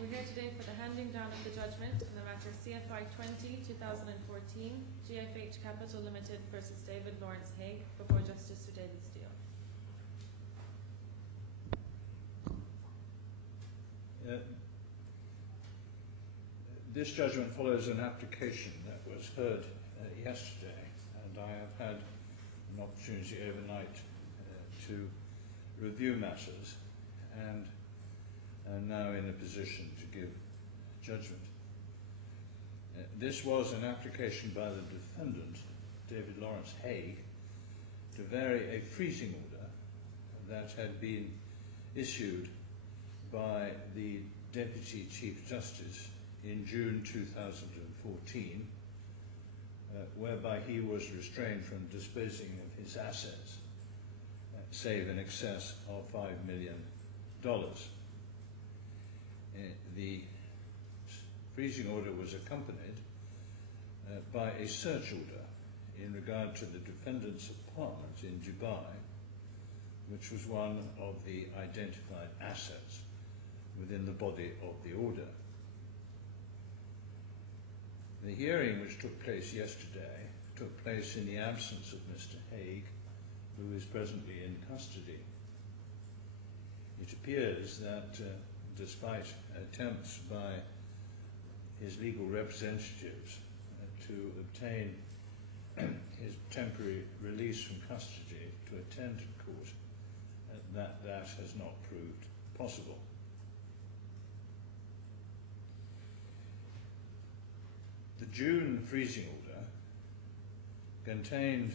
We're here today for the handing down of the judgment in the matter CFI 20, 2014, GFH Capital Limited versus David Lawrence Haigh before Justice Sir David Steele. This judgment follows an application that was heard yesterday, and I have had an opportunity overnight to review matters and am now in a position to give judgment. This was an application by the defendant, David Lawrence Haigh, to vary a freezing order that had been issued by the Deputy Chief Justice in June 2014, whereby he was restrained from disposing of his assets, save in excess of $5 million. The freezing order was accompanied by a search order in regard to the defendant's apartment in Dubai, which was one of the identified assets within the body of the order. The hearing, which took place yesterday, took place in the absence of Mr. Haigh, who is presently in custody. It appears that despite attempts by his legal representatives to obtain his temporary release from custody to attend court, that has not proved possible. The June freezing order contained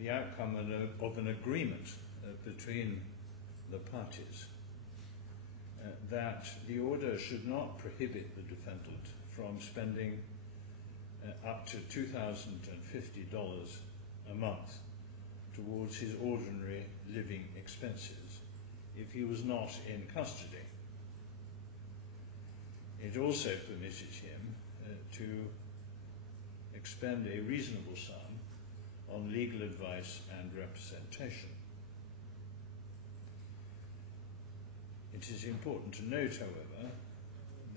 the outcome of an agreement between the parties that the order should not prohibit the defendant from spending up to $2,050 a month towards his ordinary living expenses if he was not in custody. It also permitted him to expend a reasonable sum on legal advice and representation. It is important to note, however,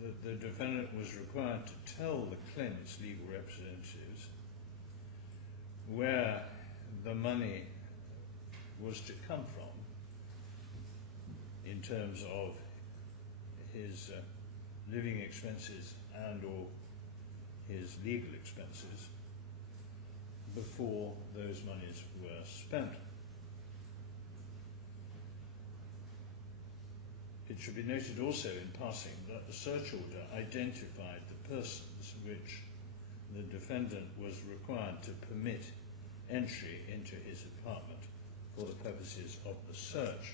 that the defendant was required to tell the claimant's legal representatives where the money was to come from in terms of his living expenses and or his legal expenses before those monies were spent. It should be noted also in passing that the search order identified the persons which the defendant was required to permit entry into his apartment for the purposes of the search.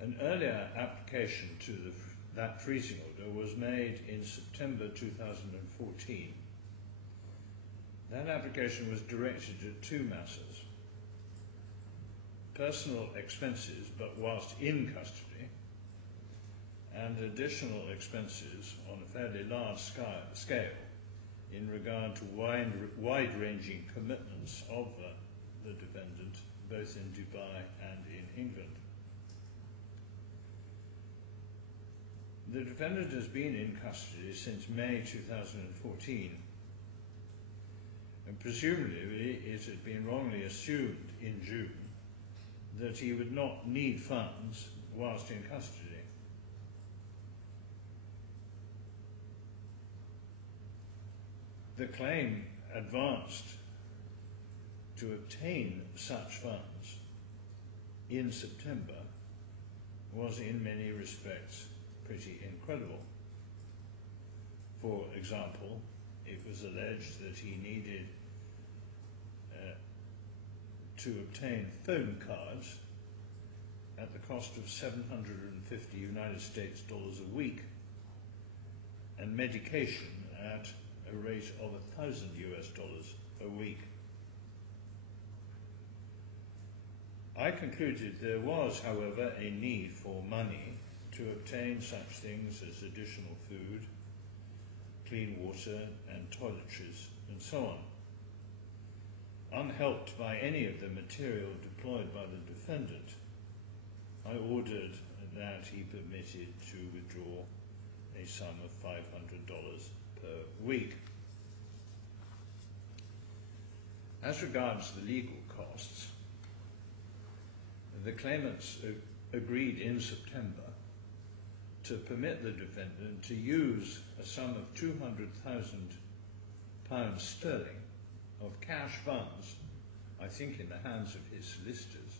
An earlier application to that freezing order was made in September 2014. That application was directed at two matters: personal expenses but whilst in custody, and additional expenses on a fairly large scale in regard to wide-ranging commitments of the defendant both in Dubai and in England. The defendant has been in custody since May 2014, And presumably it had been wrongly assumed in June that he would not need funds whilst in custody. The claim advanced to obtain such funds in September was in many respects pretty incredible. For example, it was alleged that he needed to obtain phone cards at the cost of 750 United States dollars a week and medication at a rate of $1,000 US a week. I concluded there was, however, a need for money to obtain such things as additional food, clean water and toiletries and so on. Unhelped by any of the material deployed by the defendant, I ordered that he permitted to withdraw a sum of $500 per week. As regards the legal costs, the claimants agreed in September to permit the defendant to use a sum of £200,000 sterling of cash funds, I think in the hands of his solicitors,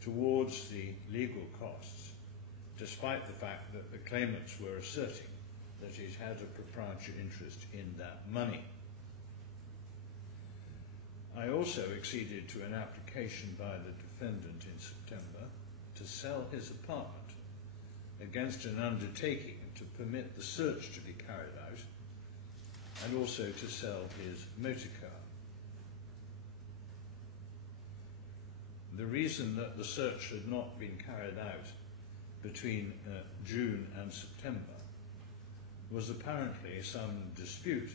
towards the legal costs, despite the fact that the claimants were asserting that it had a proprietary interest in that money. I also acceded to an application by the defendant in September to sell his apartment against an undertaking to permit the search to be carried out and also to sell his motor car. The reason that the search had not been carried out between June and September was apparently some dispute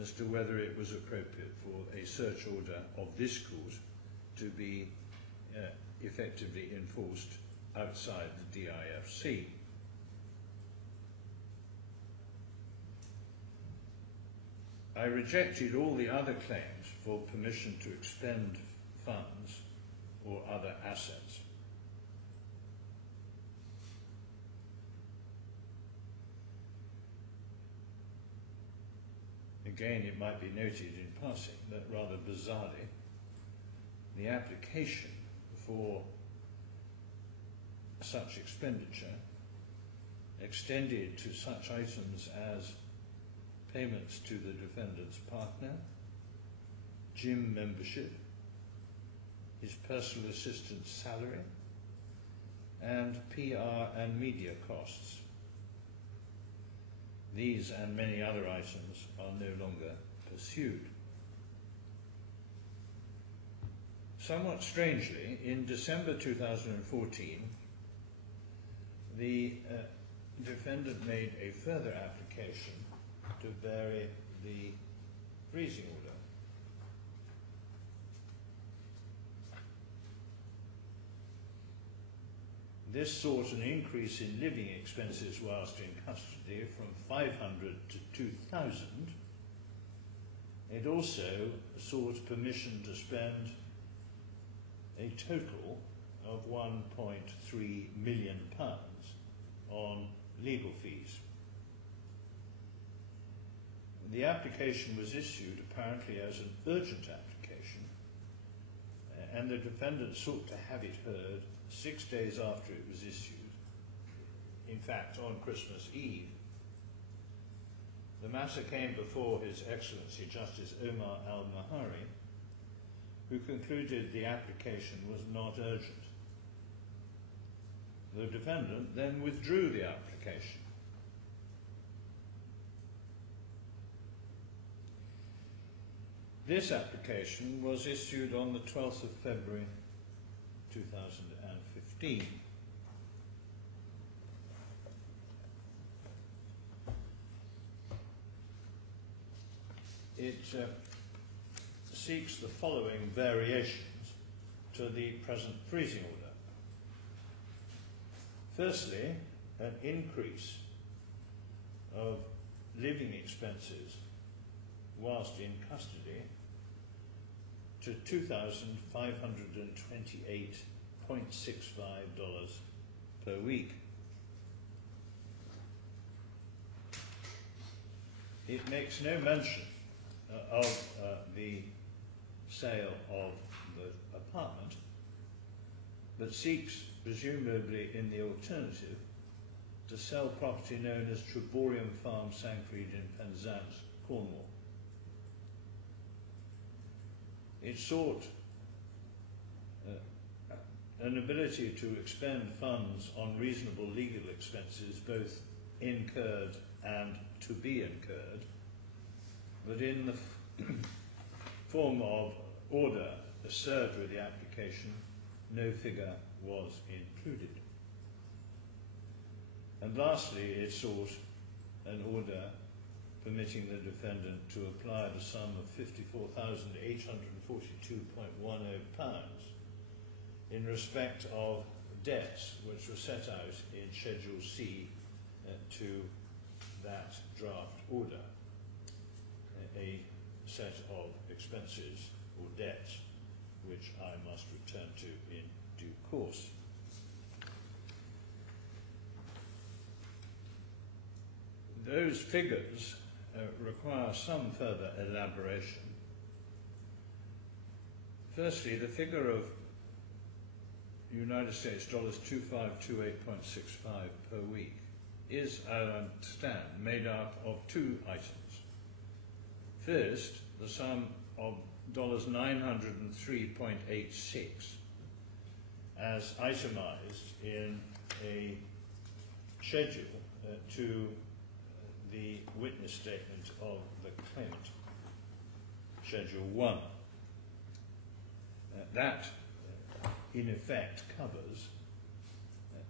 as to whether it was appropriate for a search order of this court to be effectively enforced outside the DIFC. I rejected all the other claims for permission to expend funds or other assets. Again, it might be noted in passing that rather bizarrely, the application for such expenditure extended to such items as payments to the defendant's partner, gym membership, his personal assistant's salary, and PR and media costs. These and many other items are no longer pursued. Somewhat strangely, in December 2014, the defendant made a further application to vary the freezing order. This sought an increase in living expenses whilst in custody from 500 to 2,000. It also sought permission to spend a total of £1.3 million on legal fees. The application was issued apparently as an urgent application, and the defendant sought to have it heard 6 days after it was issued, in fact on Christmas Eve. The matter came before His Excellency Justice Omar al-Mahari, who concluded the application was not urgent. The defendant then withdrew the application. This application was issued on the 12th of February 2015. It seeks the following variations to the present freezing order. Firstly, an increase of living expenses whilst in custody to $2,528.65 per week. It makes no mention of the sale of the apartment, but seeks, presumably in the alternative, to sell property known as Treborium Farm, Sancreed in Penzance, Cornwall. It sought an ability to expend funds on reasonable legal expenses, both incurred and to be incurred, but in the form of order served with the application, no figure was included. And lastly, it sought an order permitting the defendant to apply the sum of £54,842.10 in respect of debts which were set out in Schedule C to that draft order, a set of expenses or debts which I must return to in due course. Those figures require some further elaboration. Firstly, the figure of United States dollars 2528.65 per week is, I understand, made up of two items. First, the sum of $903.86 as itemized in a schedule to the witness statement of the claimant, Schedule 1. That, in effect, covers,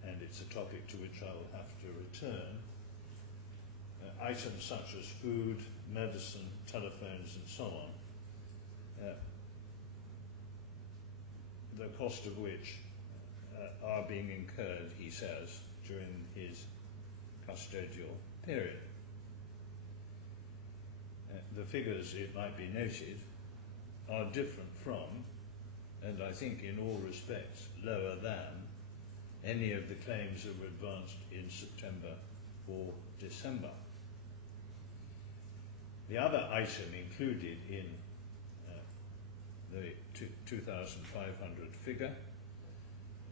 and it's a topic to which I will have to return, items such as food, medicine, telephones, and so on, the cost of which are being incurred, he says, during his custodial period. The figures, it might be noted, are different from, and I think in all respects lower than, any of the claims that were advanced in September or December. The other item included in the 2,500 figure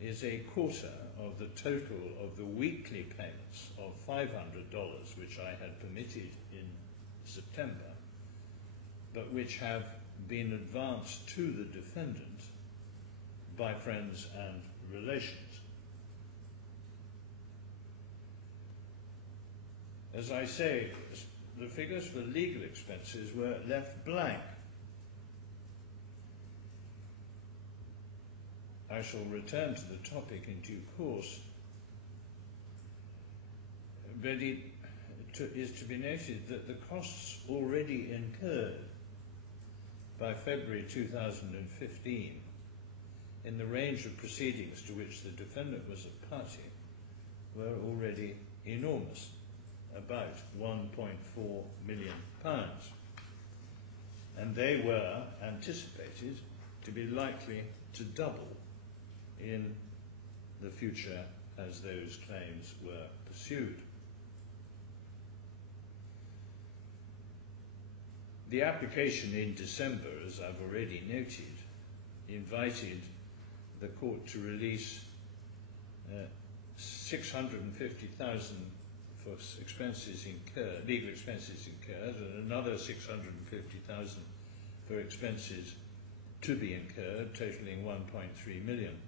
is a quarter of the total of the weekly payments of $500 which I had permitted in September, but which have been advanced to the defendant by friends and relations. As I say, the figures for legal expenses were left blank. I shall return to the topic in due course, but it is to be noted that the costs already incurred by February 2015 in the range of proceedings to which the defendant was a party were already enormous, about £1.4 million, and they were anticipated to be likely to double in the future as those claims were pursued. The application in December, as I've already noted, invited the court to release $650,000 for expenses incurred, legal expenses incurred, and another $650,000 for expenses to be incurred, totaling $1.3 million.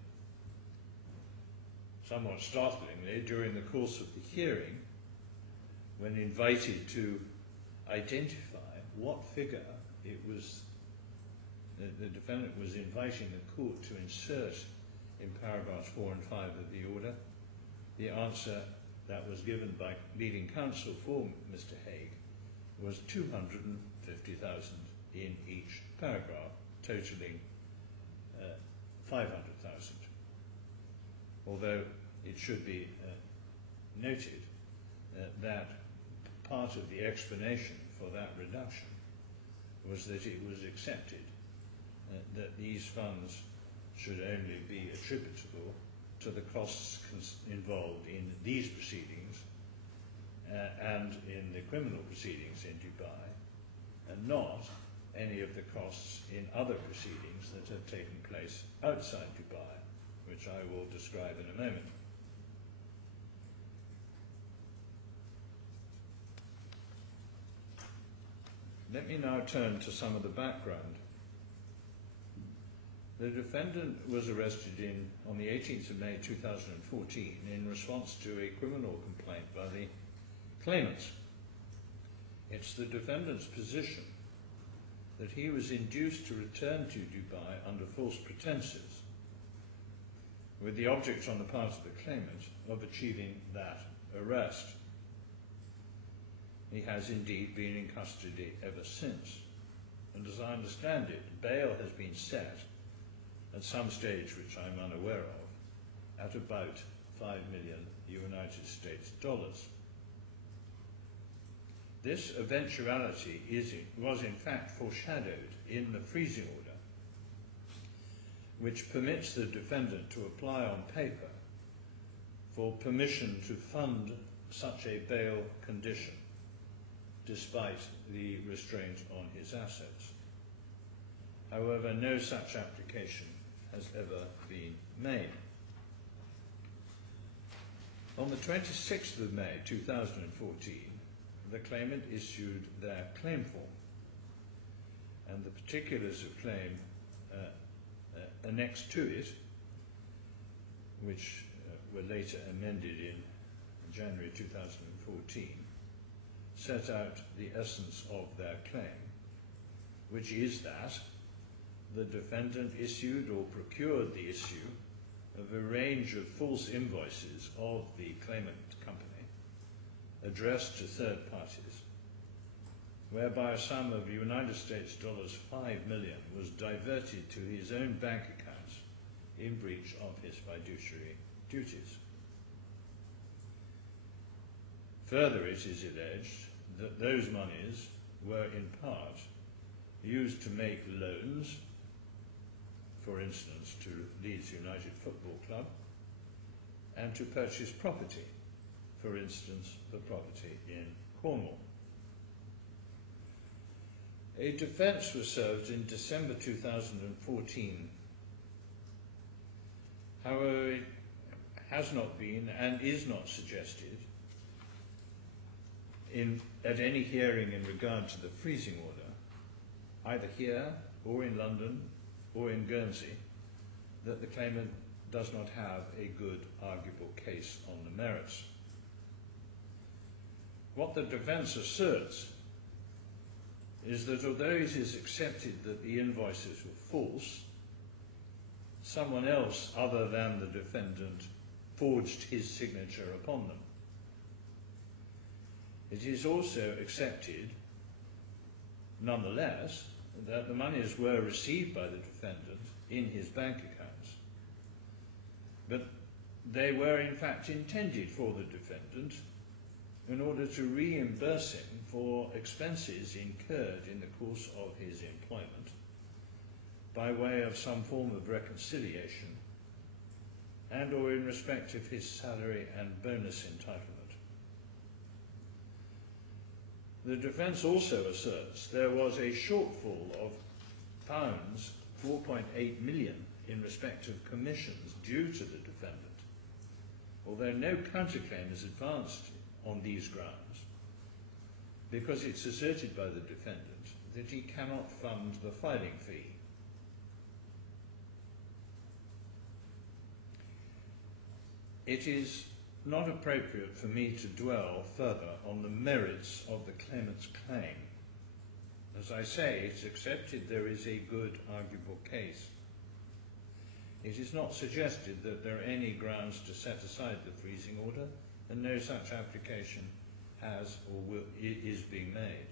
Somewhat startlingly, during the course of the hearing, when invited to identify what figure it was, the defendant was inviting the court to insert in paragraphs 4 and 5 of the order, the answer that was given by leading counsel for Mr. Haigh was $250,000 in each paragraph, totaling $500,000. Although it should be noted that part of the explanation for that reduction was that it was accepted that these funds should only be attributable to the costs involved in these proceedings and in the criminal proceedings in Dubai, and not any of the costs in other proceedings that have taken place outside Dubai, which I will describe in a moment. Let me now turn to some of the background. The defendant was arrested on the 18th of May 2014 in response to a criminal complaint by the claimants. It's the defendant's position that he was induced to return to Dubai under false pretenses, with the object on the part of the claimant of achieving that arrest. He has indeed been in custody ever since, and as I understand it, bail has been set at some stage which I'm unaware of at about $5 million United States dollars. This eventuality was in fact foreshadowed in the freezing order, which permits the defendant to apply on paper for permission to fund such a bail condition, despite the restraint on his assets. However, no such application has ever been made. On the 26th of May 2014, the claimant issued their claim form, and the particulars of claim annexed to it, which were later amended in January 2014, set out the essence of their claim, which is that the defendant issued or procured the issue of a range of false invoices of the claimant company addressed to third parties, whereby a sum of United States dollars 5 million was diverted to his own bank accounts in breach of his fiduciary duties. Further, it is alleged that those monies were in part used to make loans, for instance to Leeds United Football Club, and to purchase property, for instance the property in Cornwall. A defence was served in December 2014. However, it has not been and is not suggested at any hearing in regard to the freezing order, either here or in London or in Guernsey, that the claimant does not have a good arguable case on the merits. What the defence asserts is that although it is accepted that the invoices were false, someone else other than the defendant forged his signature upon them. It is also accepted, nonetheless, that the monies were received by the defendant in his bank accounts, but they were in fact intended for the defendant in order to reimburse him for expenses incurred in the course of his employment by way of some form of reconciliation and or in respect of his salary and bonus entitlement. The defence also asserts there was a shortfall of pounds 4.8 million in respect of commissions due to the defendant, although no counterclaim is advanced on these grounds, because it's asserted by the defendant that he cannot fund the filing fee. It is not appropriate for me to dwell further on the merits of the claimant's claim. As I say, it's accepted there is a good arguable case. It is not suggested that there are any grounds to set aside the freezing order, and no such application has or is being made.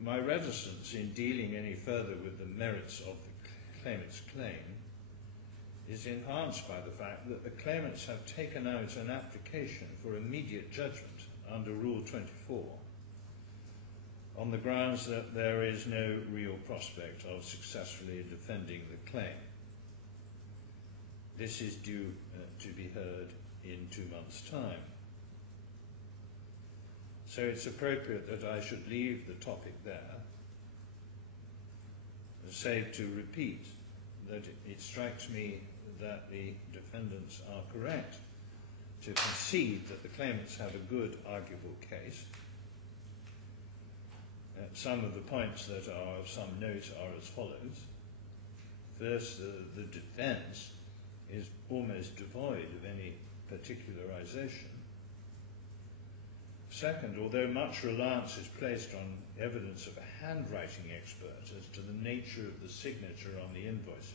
My reticence in dealing any further with the merits of the claimant's claim is enhanced by the fact that the claimants have taken out an application for immediate judgment under Rule 24 on the grounds that there is no real prospect of successfully defending the claim. This is due to be heard in 2 months' time. So it's appropriate that I should leave the topic there, save to repeat that it strikes me that the defendants are correct to concede that the claimants have a good arguable case. Some of the points that are of some note are as follows. First, the defence is almost devoid of any particularisation. Second, although much reliance is placed on evidence of a handwriting expert as to the nature of the signature on the invoices,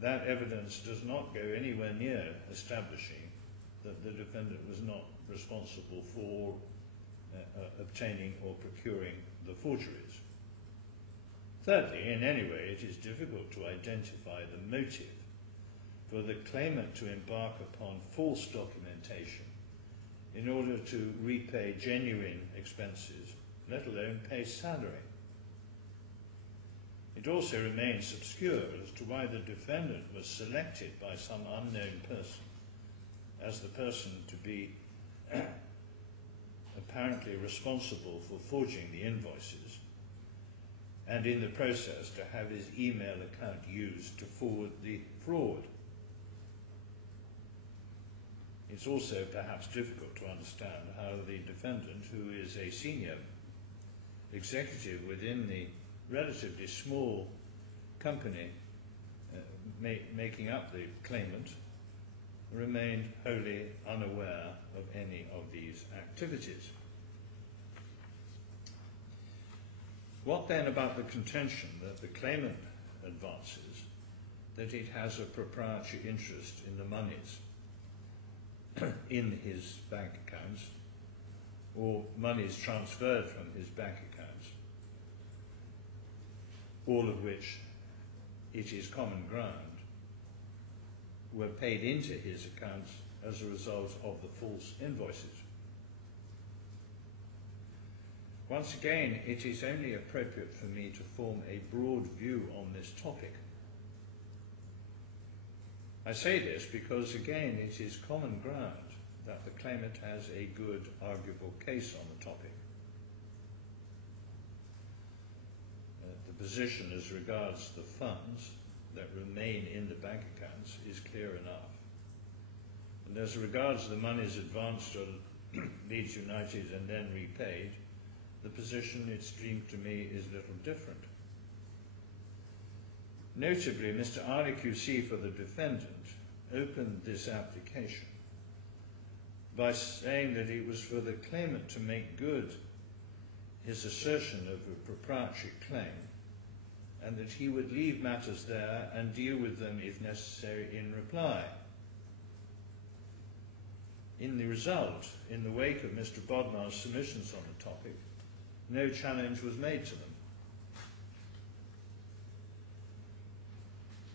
that evidence does not go anywhere near establishing that the defendant was not responsible for obtaining or procuring the forgeries. Thirdly, in any way, it is difficult to identify the motive for the claimant to embark upon false documentation in order to repay genuine expenses, let alone pay salary. It also remains obscure as to why the defendant was selected by some unknown person as the person to be apparently responsible for forging the invoices, and in the process to have his email account used to forward the fraud. It's also perhaps difficult to understand how the defendant, who is a senior executive within the relatively small company making up the claimant, remained wholly unaware of any of these activities. What then about the contention that the claimant advances that it has a proprietary interest in the monies in his bank accounts, or monies transferred from his bank accounts, all of which, it is common ground, were paid into his accounts as a result of the false invoices? Once again, it is only appropriate for me to form a broad view on this topic. I say this because, again, it is common ground that the claimant has a good arguable case on the topic. The position as regards the funds that remain in the bank accounts is clear enough. And as regards the monies advanced to Leeds United and then repaid, the position, it seems to me, is little different. Notably, Mr. RQC for the defendant opened this application by saying that it was for the claimant to make good his assertion of a proprietary claim, and that he would leave matters there and deal with them if necessary in reply. In the result, in the wake of Mr. Bodmar's submissions on the topic, no challenge was made to them.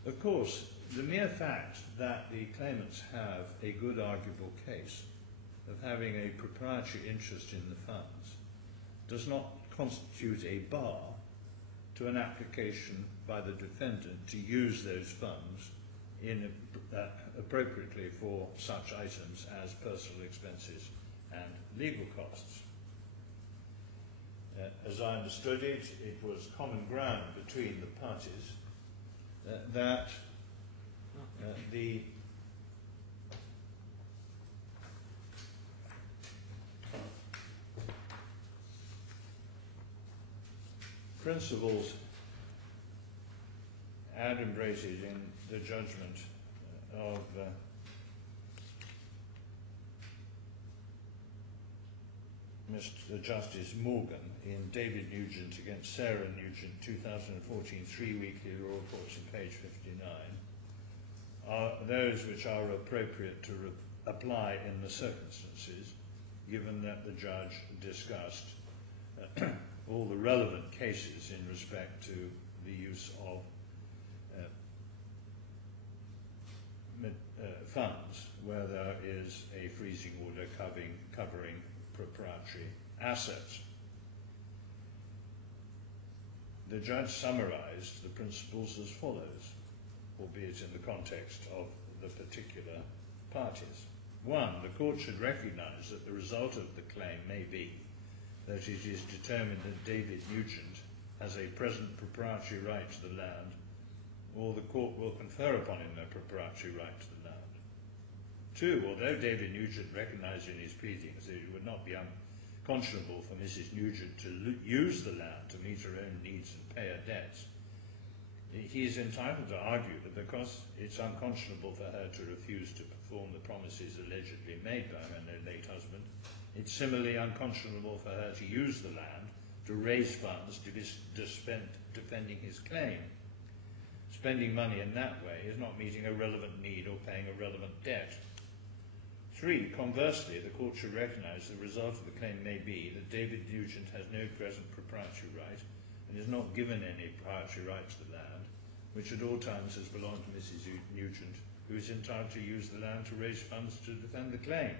Of course, the mere fact that the claimants have a good arguable case of having a proprietary interest in the funds does not constitute a bar to an application by the defendant to use those funds appropriately for such items as personal expenses and legal costs. As I understood it, it was common ground between the parties that the principles adumbrated in the judgment of Mr. Justice Morgan in David Nugent against Sarah Nugent, 2014 3-weekly law reports on page 59, are those which are appropriate to apply in the circumstances, given that the judge discussed all the relevant cases in respect to the use of funds where there is a freezing order covering proprietary assets. The judge summarised the principles as follows, albeit in the context of the particular parties. 1. The court should recognise that the result of the claim may be that it is determined that David Nugent has a present proprietary right to the land, or the court will confer upon him a proprietary right to the land. 2. Although David Nugent recognised in his pleadings that it would not be unconscionable for Mrs. Nugent to use the land to meet her own needs and pay her debts, he is entitled to argue that because it's unconscionable for her to refuse to perform the promises allegedly made by her late husband, it's similarly unconscionable for her to use the land to raise funds to spend defending his claim. Spending money in that way is not meeting a relevant need or paying a relevant debt. 3. Conversely, the court should recognise the result of the claim may be that David Nugent has no present proprietary right and is not given any proprietary right to the land, which at all times has belonged to Mrs. Nugent, who is entitled to use the land to raise funds to defend the claim.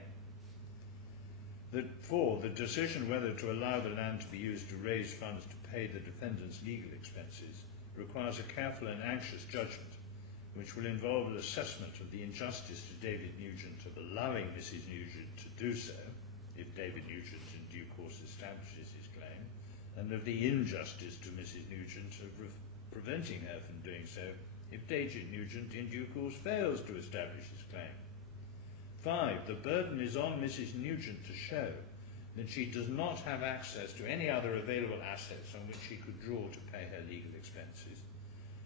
4. The decision whether to allow the land to be used to raise funds to pay the defendant's legal expenses requires a careful and anxious judgment, which will involve an assessment of the injustice to David Nugent of allowing Mrs. Nugent to do so, if David Nugent in due course establishes his claim, and of the injustice to Mrs. Nugent of preventing her from doing so, if David Nugent in due course fails to establish his claim. 5. The burden is on Mrs. Nugent to show that she does not have access to any other available assets on which she could draw to pay her legal expenses.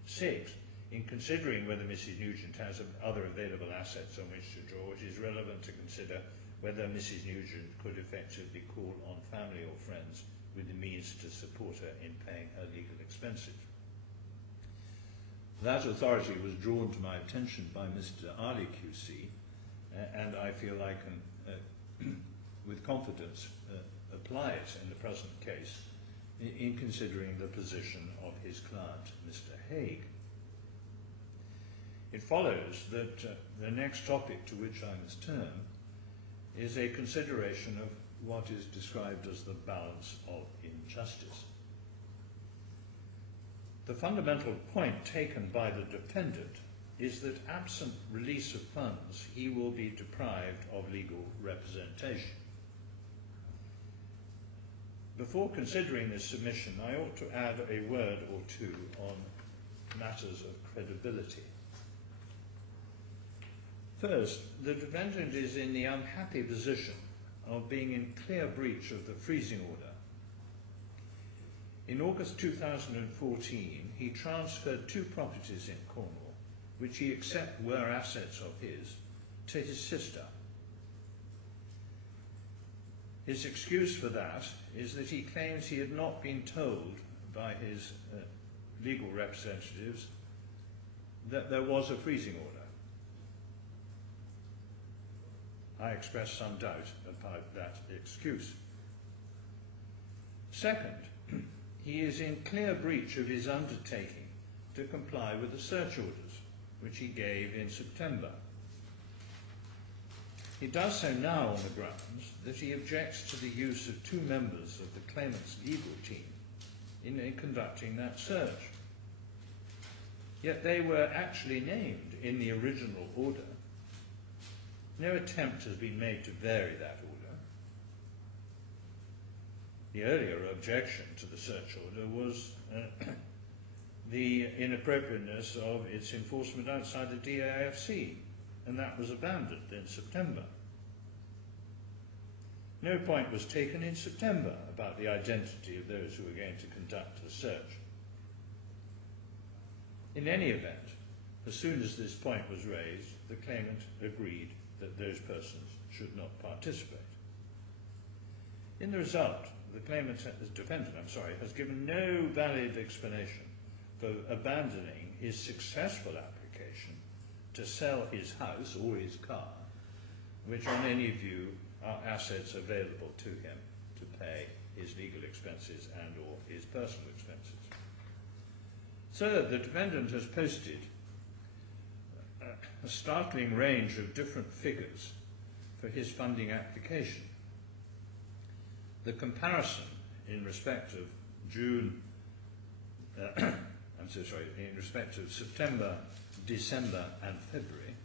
6. In considering whether Mrs. Nugent has other available assets on which to draw, it is relevant to consider whether Mrs. Nugent could effectively call on family or friends with the means to support her in paying her legal expenses. That authority was drawn to my attention by Mr. Ali QC, and I feel I can, with confidence, apply it in the present case in considering the position of his client, Mr. Haigh. It follows that the next topic to which I must turn is a consideration of what is described as the balance of injustice. The fundamental point taken by the defendant is that absent release of funds, he will be deprived of legal representation. Before considering this submission, I ought to add a word or two on matters of credibility. First, the defendant is in the unhappy position of being in clear breach of the freezing order. In August 2014, he transferred 2 properties in Cornwall, which he accepted were assets of his, to his sister. His excuse for that is that he claims he had not been told by his legal representatives that there was a freezing order. I express some doubt about that excuse. Second, he is in clear breach of his undertaking to comply with the search orders, which he gave in September. He does so now on the grounds that he objects to the use of 2 members of the claimant's legal team in conducting that search. Yet they were actually named in the original order. No attempt has been made to vary that order. The earlier objection to the search order was the inappropriateness of its enforcement outside the DAFC, and that was abandoned in September. No point was taken in September about the identity of those who were going to conduct the search. In any event, as soon as this point was raised, the claimant agreed that those persons should not participate. In the result, the defendant has given no valid explanation for abandoning his successful application to sell his house or his car, which on any view are assets available to him to pay his legal expenses and or his personal expenses. Third, the defendant has posted a startling range of different figures for his funding application. The comparison in respect of in respect of September, December and February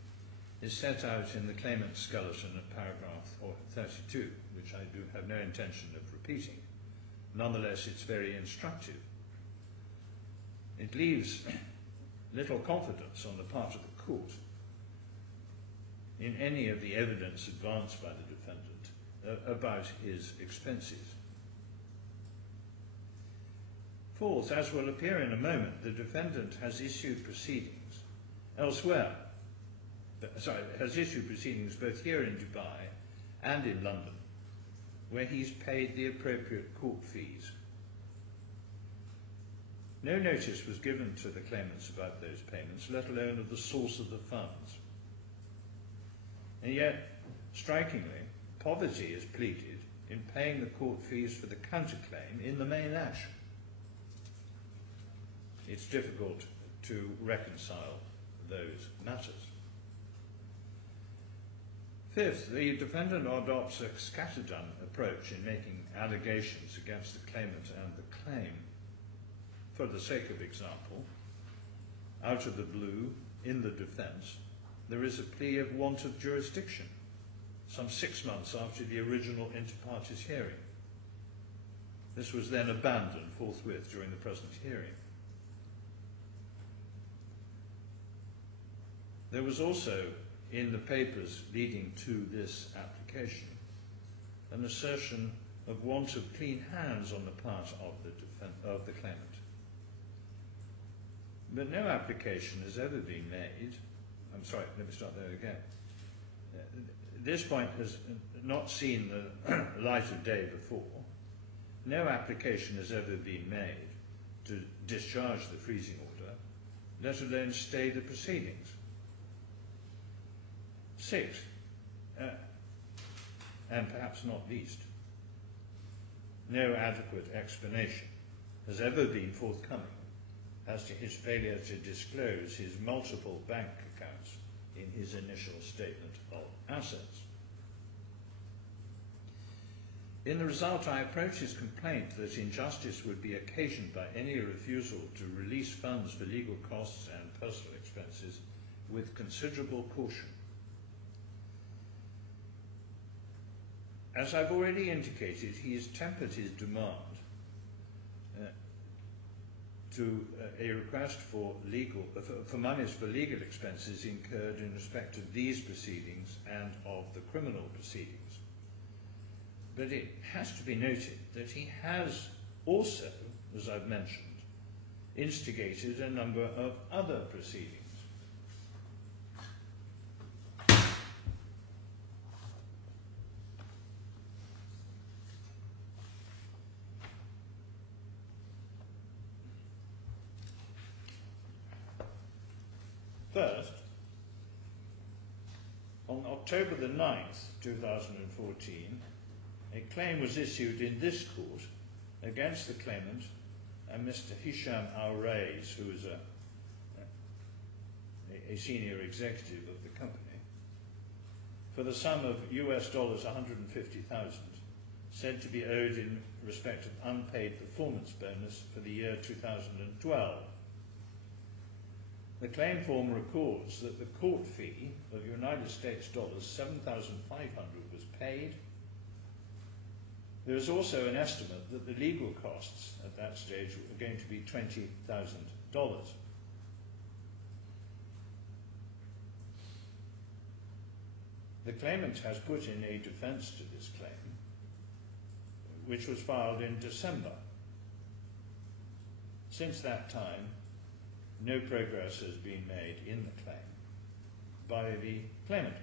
is set out in the claimant's skeleton at paragraph 32, which I do have no intention of repeating. Nonetheless, it's very instructive. It leaves little confidence on the part of the court in any of the evidence advanced by the defendant about his expenses. Fourth, as will appear in a moment, the defendant has issued proceedings elsewhere. Has issued proceedings both here in Dubai and in London, where he's paid the appropriate court fees. No notice was given to the claimants about those payments, let alone of the source of the funds. And yet, strikingly, poverty is pleaded in paying the court fees for the counterclaim in the main action. It's difficult to reconcile those matters. Fifth, the defendant adopts a scattergun approach in making allegations against the claimant and the claim. For the sake of example, out of the blue, in the defence, there is a plea of want of jurisdiction, some 6 months after the original inter partes hearing. This was then abandoned forthwith during the present hearing. There was also, in the papers leading to this application, an assertion of want of clean hands on the part of the claimant. But no application has ever been made. I'm sorry, let me start there again. This point has not seen the light of day before. No application has ever been made to discharge the freezing order, let alone stay the proceedings. Sixth, and perhaps not least, no adequate explanation has ever been forthcoming as to his failure to disclose his multiple bank accounts in his initial statement of assets. In the result, I approach his complaint that injustice would be occasioned by any refusal to release funds for legal costs and personal expenses with considerable caution. As I've already indicated, he has tempered his demand to a request for monies for legal expenses incurred in respect of these proceedings and of the criminal proceedings. But it has to be noted that he has also, as I've mentioned, instigated a number of other proceedings. First, on October the 9th, 2014, a claim was issued in this court against the claimant and Mr. Hisham Al-Raiz, who is a senior executive of the company, for the sum of US dollars 150,000 said to be owed in respect of unpaid performance bonus for the year 2012. The claim form records that the court fee of United States dollars 7,500 was paid. There is also an estimate that the legal costs at that stage were going to be $20,000. The claimant has put in a defence to this claim, which was filed in December. Since that time, no progress has been made in the claim by the claimant.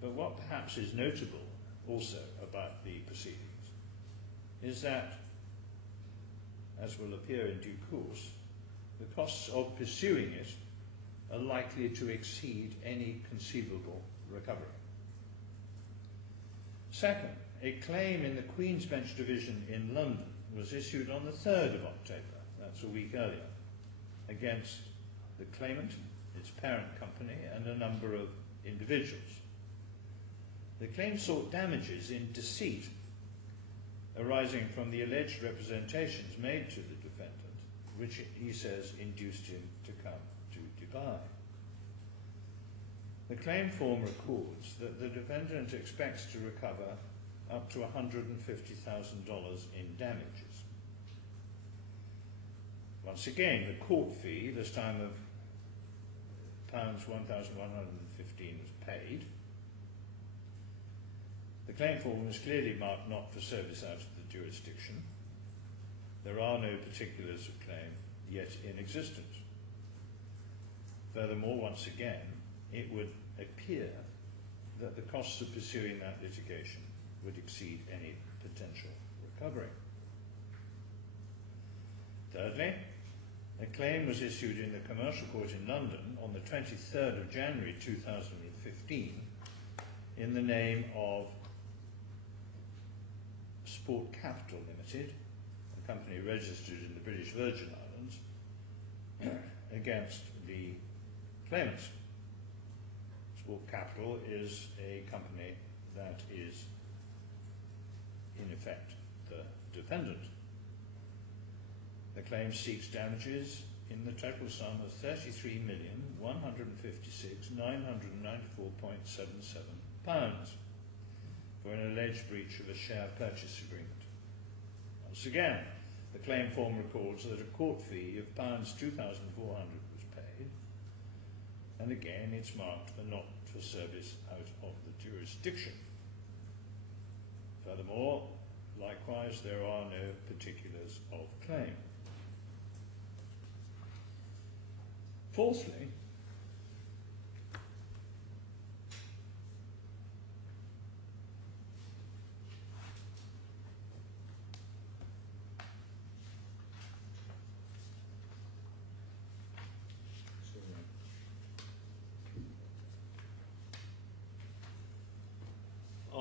But what perhaps is notable also about the proceedings is that, as will appear in due course, the costs of pursuing it are likely to exceed any conceivable recovery. Second, a claim in the Queen's Bench Division in London was issued on the 3rd of October, that's a week earlier, against the claimant its parent company, and a number of individuals. The claim sought damages in deceit arising from the alleged representations made to the defendant, which he says induced him to come to Dubai. The claim form records that the defendant expects to recover up to $150,000 in damages. Once again, the court fee, this time of £1,115, was paid. The claim form is clearly marked not for service out of the jurisdiction. There are no particulars of claim yet in existence. Furthermore, once again, it would appear that the costs of pursuing that litigation would exceed any potential recovery. Thirdly, a claim was issued in the Commercial Court in London on the 23rd of January 2015 in the name of Sport Capital Limited, a company registered in the British Virgin Islands, against the claimants. Sport Capital is a company that is, in effect, the defendant. The claim seeks damages in the total sum of £33,156,994.77 for an alleged breach of a share purchase agreement. Once again, the claim form records that a court fee of £2,400 was paid, and again it's marked for not for service out of the jurisdiction. Furthermore, likewise, there are no particulars of claim. Fourthly,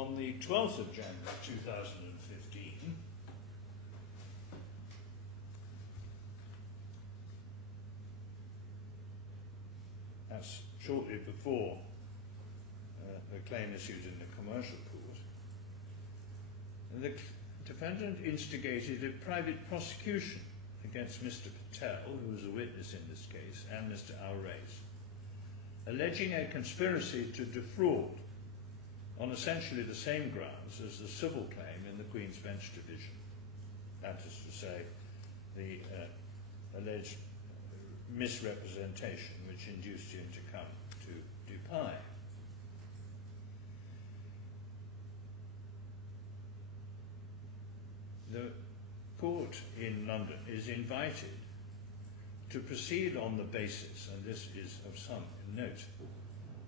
on the 12th of January 2015, that's shortly before the claim issued in the Commercial Court, the defendant instigated a private prosecution against Mr. Patel, who was a witness in this case, and Mr. Al-Rais, alleging a conspiracy to defraud on essentially the same grounds as the civil claim in the Queen's Bench Division. That is to say, the alleged misrepresentation which induced him to come to Dubai. The court in London is invited to proceed on the basis, and this is of some note,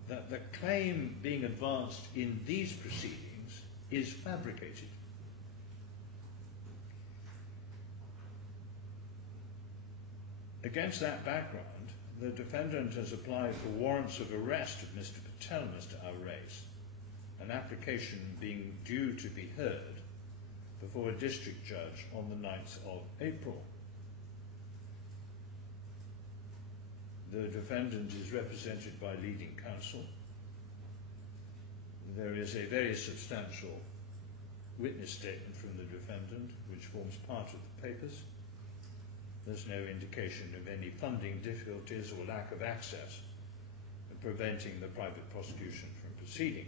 that the claim being advanced in these proceedings is fabricated. Against that background, the defendant has applied for warrants of arrest of Mr. Patel and Mr. Al-Rais, an application being due to be heard before a district judge on the 9th of April. The defendant is represented by leading counsel. There is a very substantial witness statement from the defendant which forms part of the papers. There's no indication of any funding difficulties or lack of access preventing the private prosecution from proceeding.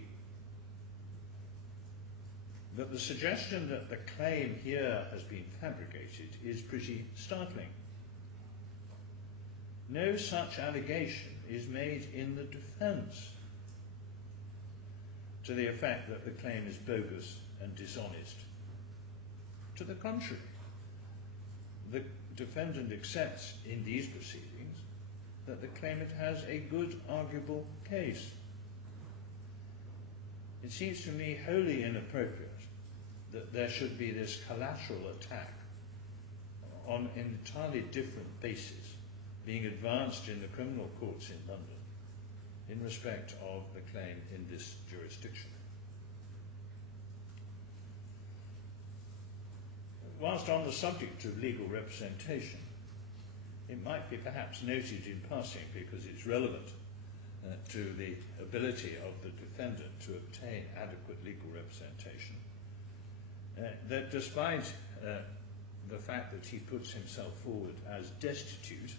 But the suggestion that the claim here has been fabricated is pretty startling. No such allegation is made in the defence to the effect that the claim is bogus and dishonest. To the contrary, the defendant accepts in these proceedings that the claimant has a good arguable case. It seems to me wholly inappropriate that there should be this collateral attack on an entirely different basis being advanced in the criminal courts in London in respect of the claim in this jurisdiction. Whilst on the subject of legal representation, it might be perhaps noted in passing, because it's relevant to the ability of the defendant to obtain adequate legal representation, that despite the fact that he puts himself forward as destitute,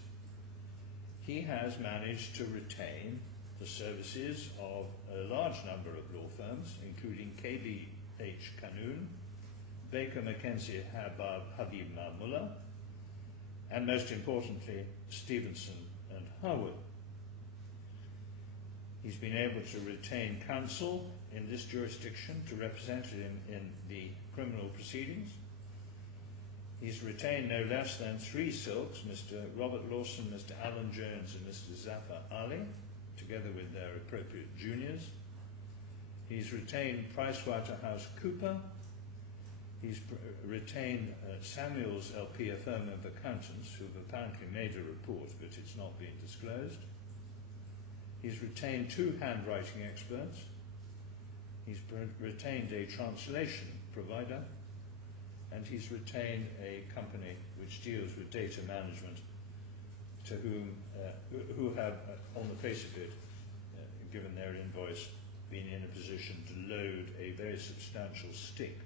he has managed to retain the services of a large number of law firms, including KBH Kanun, Baker McKenzie Habib Mahmullah, and most importantly, Stevenson and Harwood. He's been able to retain counsel in this jurisdiction to represent him in the criminal proceedings. He's retained no less than 3 silks, Mr. Robert Lawson, Mr. Alan Jones and Mr. Zafar Ali, together with their appropriate juniors. He's retained PricewaterhouseCoopers. He's retained Samuels LP, a firm of accountants who have apparently made a report, but it's not been disclosed. He's retained 2 handwriting experts. He's retained a translation provider, and he's retained a company which deals with data management, to who have, on the face of it, given their invoice, been in a position to load a very substantial stick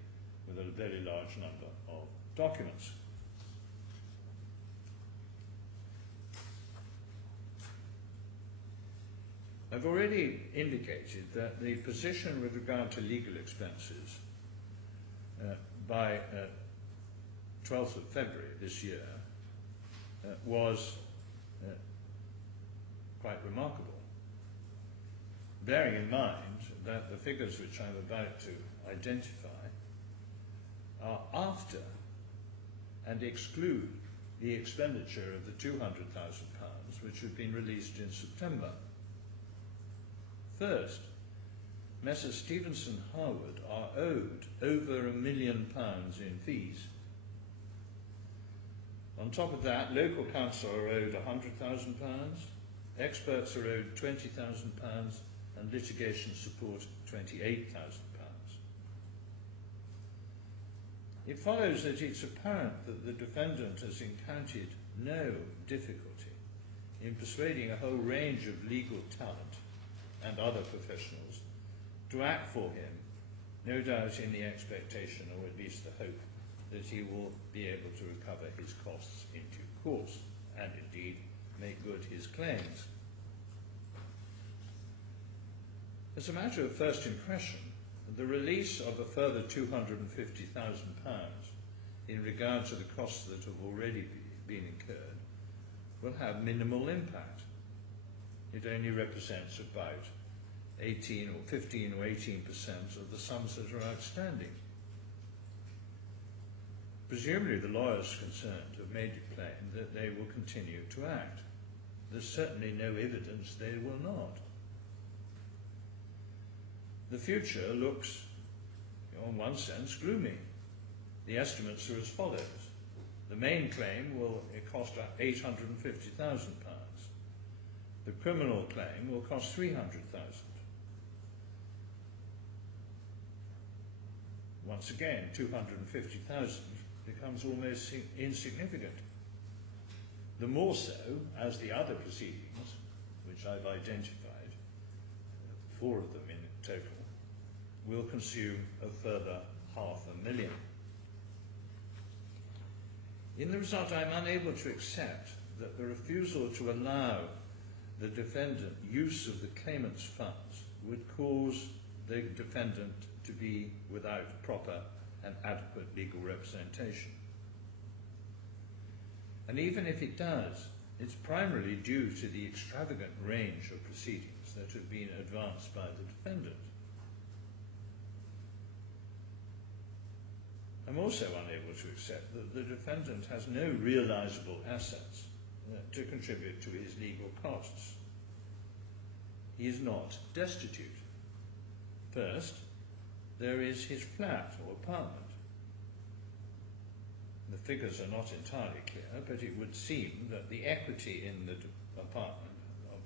with a very large number of documents. I've already indicated that the position with regard to legal expenses by 12th of February this year was quite remarkable, bearing in mind that the figures which I'm about to identify are after and exclude the expenditure of the £200,000 which had been released in September. First, Messrs Stevenson Harwood are owed over £1 million in fees. On top of that, local counsel are owed £100,000, experts are owed £20,000, and litigation support £28,000. It follows that it's apparent that the defendant has encountered no difficulty in persuading a whole range of legal talent and other professionals to act for him, no doubt in the expectation, or at least the hope, that he will be able to recover his costs in due course, and indeed make good his claims. As a matter of first impression, the release of a further £250,000 in regard to the costs that have already been incurred will have minimal impact. It only represents about 15 or 18% of the sums that are outstanding. Presumably the lawyers concerned have made it plain that they will continue to act. There's certainly no evidence they will not. The future looks, in one sense, gloomy. The estimates are as follows. The main claim will cost £850,000. The criminal claim will cost £300,000. Once again, £250,000 becomes almost insignificant. The more so as the other proceedings, which I've identified, 4 of them in total, will consume a further £500,000. In the result, I am unable to accept that the refusal to allow the defendant use of the claimant's funds would cause the defendant to be without proper and adequate legal representation. And even if it does, it's primarily due to the extravagant range of proceedings that have been advanced by the defendant. I'm also unable to accept that the defendant has no realisable assets to contribute to his legal costs. He is not destitute. First, there is his flat or apartment. The figures are not entirely clear, but it would seem that the equity in the apartment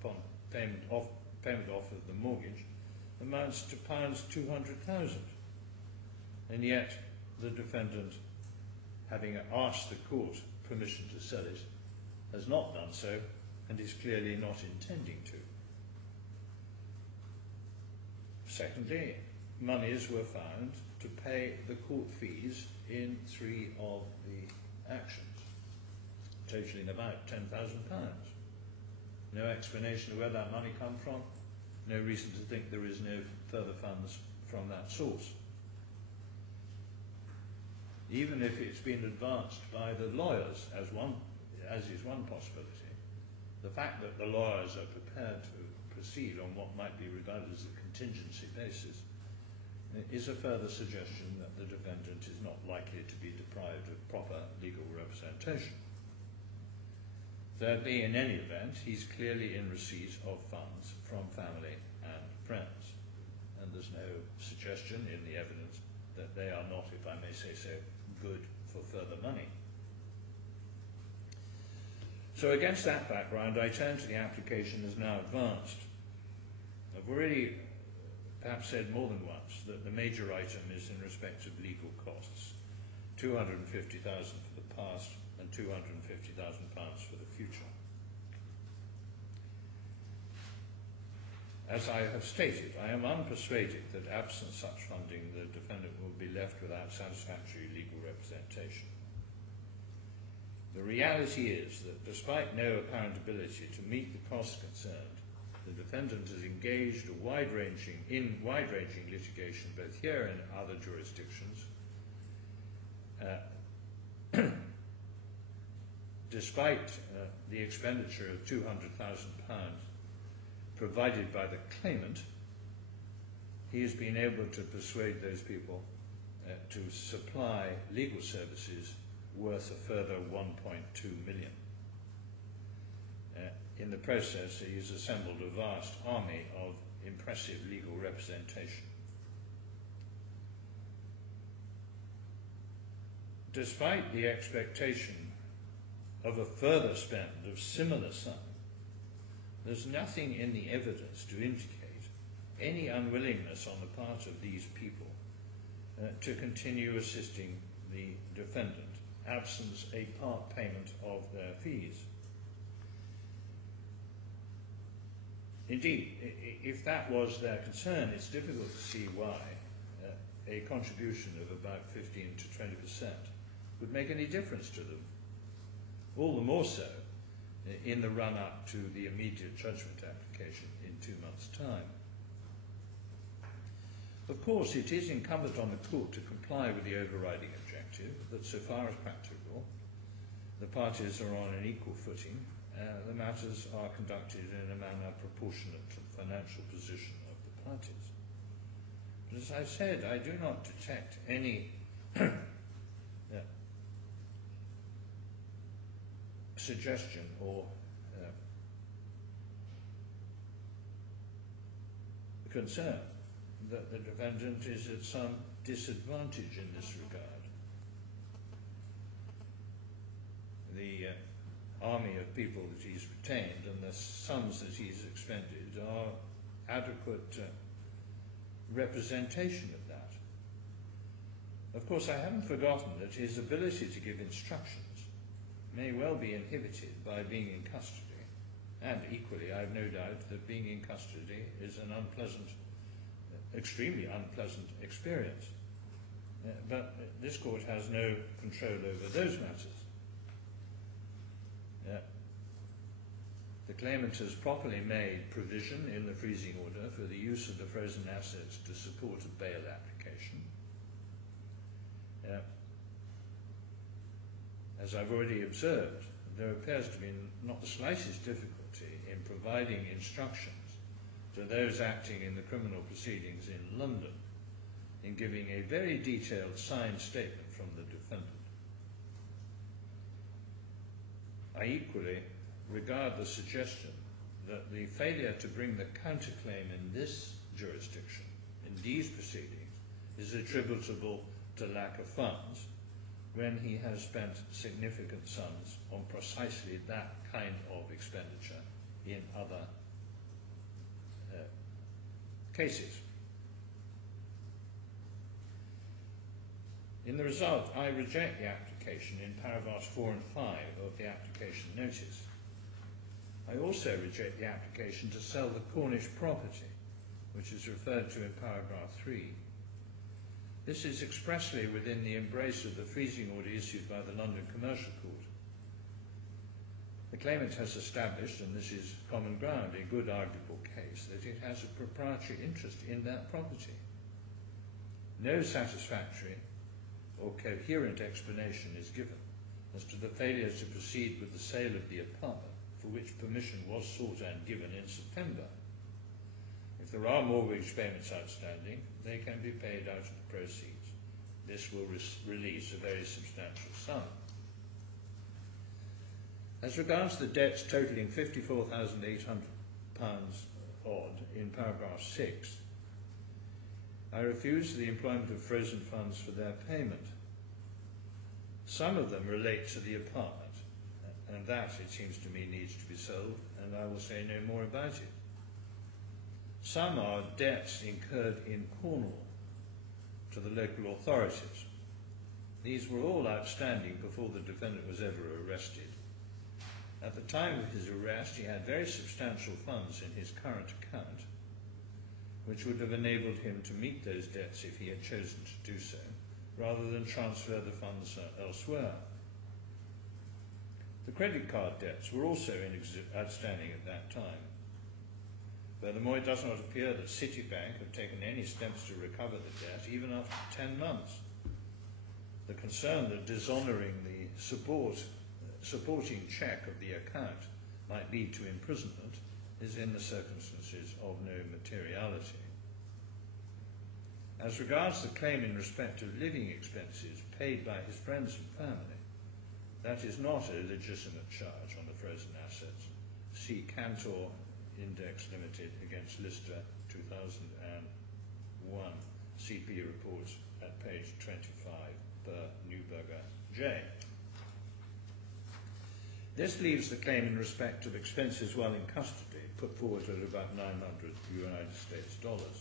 upon payment off of the mortgage amounts to £200,000, and yet the defendant, having asked the court permission to sell it, has not done so and is clearly not intending to. Secondly, monies were found to pay the court fees in 3 of the actions, totaling about £10,000. No explanation of where that money come from, no reason to think there is no further funds from that source. Even if it's been advanced by the lawyers as is one possibility, the fact that the lawyers are prepared to proceed on what might be regarded as a contingency basis is a further suggestion that the defendant is not likely to be deprived of proper legal representation. Thirdly, in any event, he's clearly in receipt of funds from family and friends, and there's no suggestion in the evidence that they are not, if I may say so, good for further money. So against that background, I turn to the application as now advanced. I've already perhaps said more than once that the major item is in respect of legal costs, £250,000 for the past and £250,000 for the future. As I have stated, I am unpersuaded that absent such funding, the defendant will be left without satisfactory legal representation. The reality is that despite no apparent ability to meet the costs concerned, the defendant has engaged in wide-ranging litigation both here and other jurisdictions. Despite the expenditure of £200,000 provided by the claimant, he has been able to persuade those people to supply legal services worth a further £1.2 million. In the process, he has assembled a vast army of impressive legal representation. Despite the expectation of a further spend of similar sum, there's nothing in the evidence to indicate any unwillingness on the part of these people to continue assisting the defendant, absence a part payment of their fees. Indeed, if that was their concern, it's difficult to see why a contribution of about 15 to 20% would make any difference to them. All the more so in the run-up to the immediate judgment application in 2 months' time. Of course, it is incumbent on the court to comply with the overriding objective that, so far as practicable, the parties are on an equal footing. The matters are conducted in a manner proportionate to the financial position of the parties. But as I said, I do not detect any suggestion or concern that the defendant is at some disadvantage in this regard. The army of people that he's retained and the sums that he's expended are adequate representation of that. Of course, I haven't forgotten that his ability to give instructions may well be inhibited by being in custody, and equally I have no doubt that being in custody is an unpleasant, extremely unpleasant experience. But this court has no control over those matters. The claimant has properly made provision in the freezing order for the use of the frozen assets to support a bail application. As I've already observed, there appears to be not the slightest difficulty in providing instructions to those acting in the criminal proceedings in London in giving a very detailed signed statement from the defendant. I equally regard the suggestion that the failure to bring the counterclaim in this jurisdiction, in these proceedings, is attributable to lack of funds, when he has spent significant sums on precisely that kind of expenditure in other cases. In the result, I reject the application in paragraphs 4 and 5 of the application notice. I also reject the application to sell the Cornish property, which is referred to in paragraph 3. This is expressly within the embrace of the freezing order issued by the London Commercial Court. The claimant has established, and this is common ground, a good arguable case, that it has a proprietary interest in that property. No satisfactory or coherent explanation is given as to the failure to proceed with the sale of the apartment, for which permission was sought and given in September. If there are mortgage payments outstanding, they can be paid out of the proceeds. This will release a very substantial sum. As regards the debts totalling £54,800 odd in paragraph 6, I refuse the employment of frozen funds for their payment. Some of them relate to the apartment, and that, it seems to me, needs to be sold, and I will say no more about it. Some are debts incurred in Cornwall to the local authorities. These were all outstanding before the defendant was ever arrested. At the time of his arrest, he had very substantial funds in his current account, which would have enabled him to meet those debts if he had chosen to do so, rather than transfer the funds elsewhere. The credit card debts were also outstanding at that time. Furthermore, it does not appear that Citibank have taken any steps to recover the debt, even after 10 months. The concern that dishonouring the supporting cheque of the account might lead to imprisonment is in the circumstances of no materiality. As regards the claim in respect of living expenses paid by his friends and family, that is not a legitimate charge on the frozen assets. See Cantor Index Limited against Lister 2001 CP reports at page 25 per Neuberger J. This leaves the claim in respect of expenses while in custody put forward at about $900.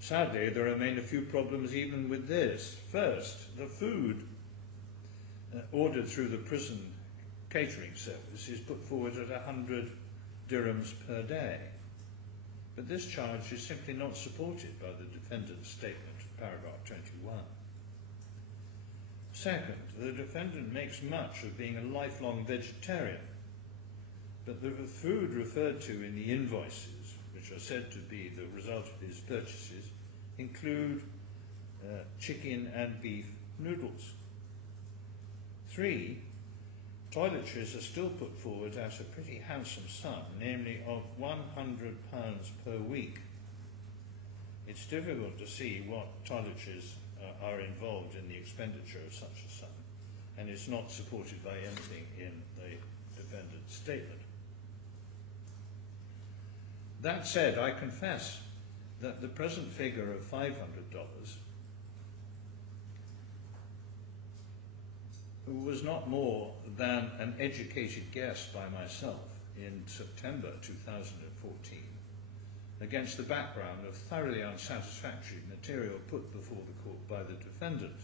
Sadly, there remain a few problems even with this. First, the food ordered through the prison catering service is put forward at 100 dirhams per day. But this charge is simply not supported by the defendant's statement of paragraph 21. Second, the defendant makes much of being a lifelong vegetarian, but the food referred to in the invoices, which are said to be the result of his purchases, include chicken and beef noodles. 3, toiletries are still put forward at a pretty handsome sum, namely of £100 per week. It's difficult to see what toiletries are involved in the expenditure of such a sum, and it's not supported by anything in the defendant's statement. That said, I confess that the present figure of $500 was not more than an educated guess by myself in September 2014 against the background of thoroughly unsatisfactory material put before the court by the defendant.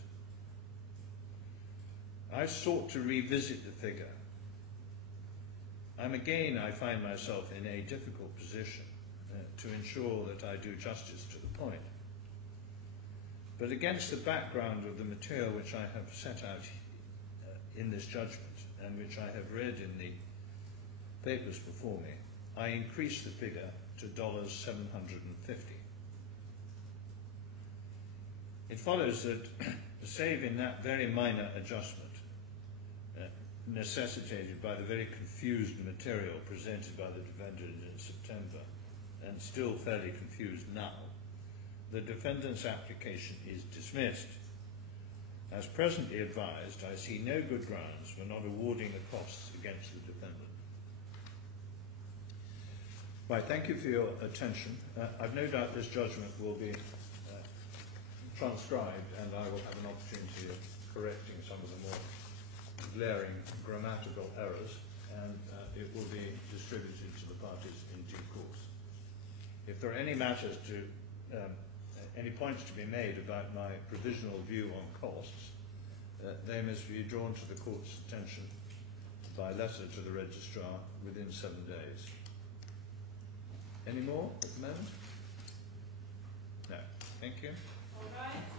I sought to revisit the figure. I find myself in a difficult position to ensure that I do justice to the point. But against the background of the material which I have set out in this judgment and which I have read in the papers before me, I increase the figure to $750. It follows that, save in that very minor adjustment necessitated by the very confused material presented by the defendant in September, and still fairly confused now, the defendant's application is dismissed. As presently advised, I see no good grounds for not awarding the costs against the defendant. Right, thank you for your attention. I've no doubt this judgment will be transcribed, and I will have an opportunity of correcting some of the more glaring grammatical errors, and it will be distributed to the parties in due course. If there are any matters to any points to be made about my provisional view on costs, they must be drawn to the court's attention by letter to the registrar within 7 days. Any more at the moment? No. Thank you. All right.